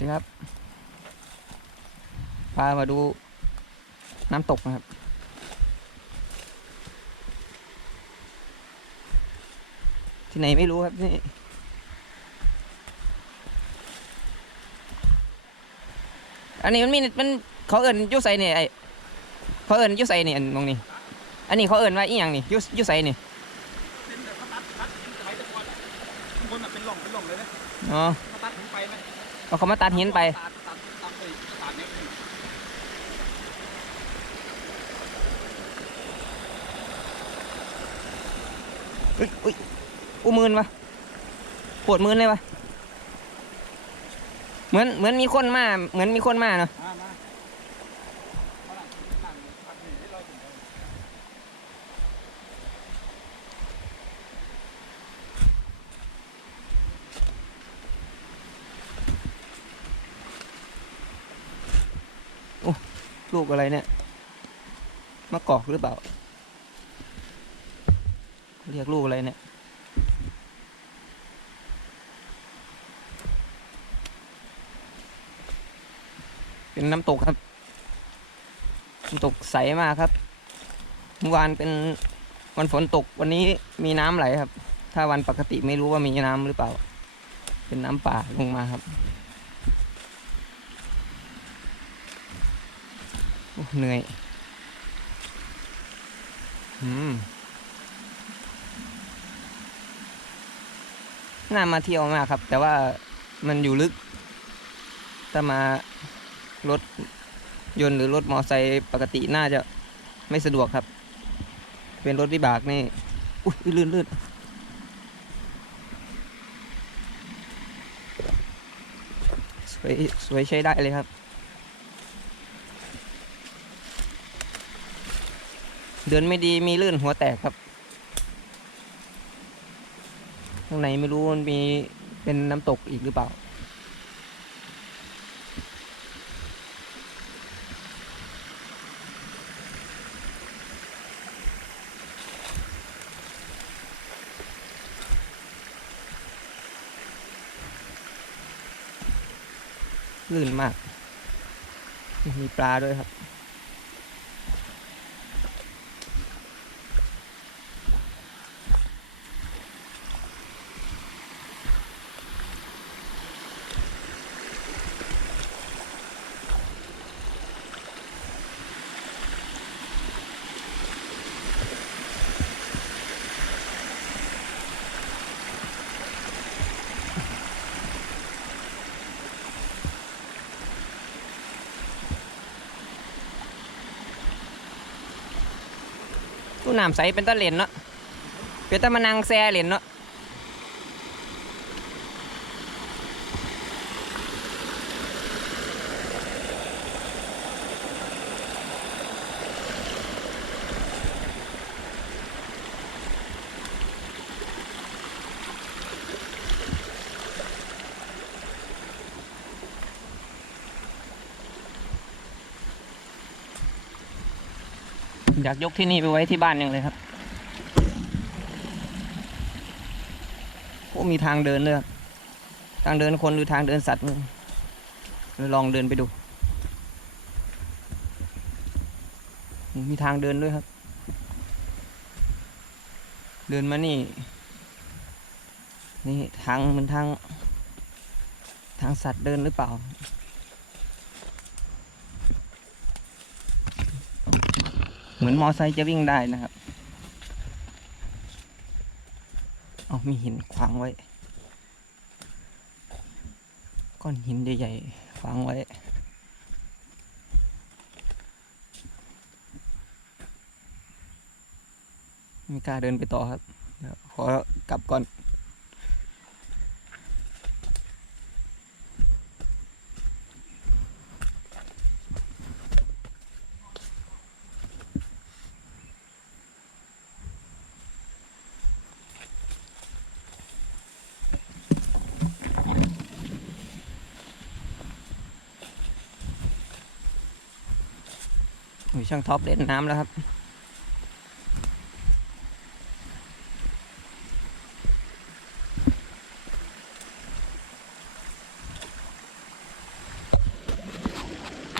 ดีครับ พามาดูน้ำตกนะครับ ที่ไหนไม่รู้ครับนี่อันนี้มันมีมันเขาเอิญยุใส่เนี่ยไอเขาเอิญยุใส่เนี่ยอันตรงนี้ อันนี้เขาเอิญว่าอีหยังนี่ยุยุใส่นี่เป็นแบบเขาตัดตัดหินสมัยแต่ก่อนอะข้างบนอะเป็นหล่องเป็นหล่องเลยนะอ๋อเขาตัดหินไปไหม เอาเขามาตัดหินไปตัดตัดตัดไปตัดเนี่ยอุ้ยอุ้ยอู้มืนวะปวดมืนเลยวะเหมือนเหมือนมีคนมาเหมือนมีคนมาเนาะ มามาฝรั่งฝรั่งตัดหินให้เราถึงเลย ลูกอะไรเนี่ยมะกอกหรือเปล่า เรียกลูกอะไรเนี่ยเป็นน้ำตกครับน้ำตกใสมากครับเมื่อวานเป็นวันฝนตกวันนี้มีน้ำไหลครับ ถ้าวันปกติไม่รู้ว่ามีน้ำหรือเปล่า เป็นน้ำป่าลงมาครับโอ้ เหนื่อย อืม น่ามาเที่ยวมากครับ แต่ว่ามันอยู่ลึก ถ้ามารถยนต์หรือรถมอไซค์ปกติน่าจะไม่สะดวกครับ เป็นรถวิบากนี่ อุ้ยลื่นลื่นสวยสวยใช้ได้เลยครับ เดินไม่ดีมีลื่นหัวแตกครับ ข้างในไม่รู้มันมีเป็นน้ำตกอีกหรือเปล่า ลื่นมาก มีปลาด้วยครับ ผู้น้ำใสเป็นตะเหรนเนาะเป็นตะมานังแซ่เหรนเนาะ อยากยกที่นี่ไปไว้ที่บ้านยังเลยครับโอ้มีทางเดินด้วยครับทางเดินคนหรือทางเดินสัตว์เราลองเดินไปดู มีทางเดินด้วยครับ เดินมานี่ นี่ทางมันทาง ทางสัตว์เดินหรือเปล่า เหมือนมอไซค์จะวิ่งได้นะครับ เอามีหินขวางไว้ ก้อนหินใหญ่ๆขวางไว้ไม่กล้าเดินไปต่อครับ ขอกลับก่อน ช่างท็อปเล่นน้ำแล้วครับ